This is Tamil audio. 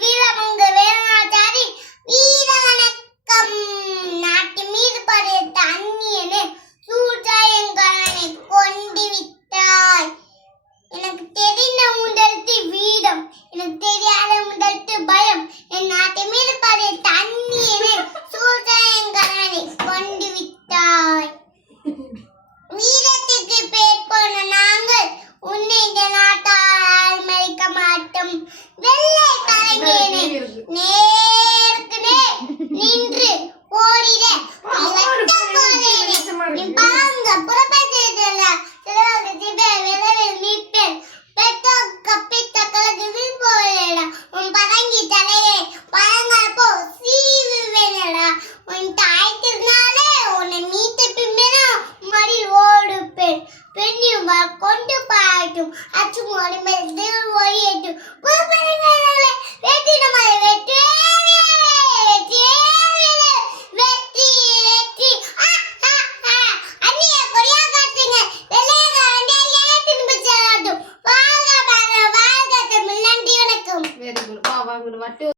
வீரமங்க வேணாச்சாரி வீர வணக்கம். நாட்டு மீது படைத்த அந்நியனே சூழ்ச்சாயங்கரனை கொண்டு விட்டாய். எனக்கு தெரிந்த முதல்த்து வீரம், எனக்கு தெரியாத முதல்த்து பயம். என் நாட்டு மீது படைத்த அந்நியனே சூழ்ச்சாயங்கரனை கொண்டு விட்டாய். வீரத்துக்கு பேர் போன நாங்கள் உன்னை இந்த நாட்டால் மறைக்க மாட்டோம். வெள்ளை கலைஞனே நேருக்கு நேர் நின்று போரிட நீ பாங்க புறப்பட்டதில்ல சிலவாக திபே விரைவில் மீட்பேன். பெற்றோர் கப்பித்த கலகுவில் போயிடா உன் பதங்கி தலையை பழங்கள் போ சீவுவேனடா. உன் தாய் திருநாளே உன்னை மீட்ட பின்பேனா மடியில் ஓடுப்பேன். பெண்ணியும் கொண்டு பாட்டும் அச்சும் ஒளிமேல் ஒளியேட்டும் புறப்பெருங்களை வெற்றி நம்மளை வெற்றி வெற்றி வெற்றி வெற்றி. அந்நிய கொடியா காட்டுங்க வெள்ளையாக வண்டியை திரும்ப செல்லட்டும். வாழ்க தமிழ். நன்றி, வணக்கம்.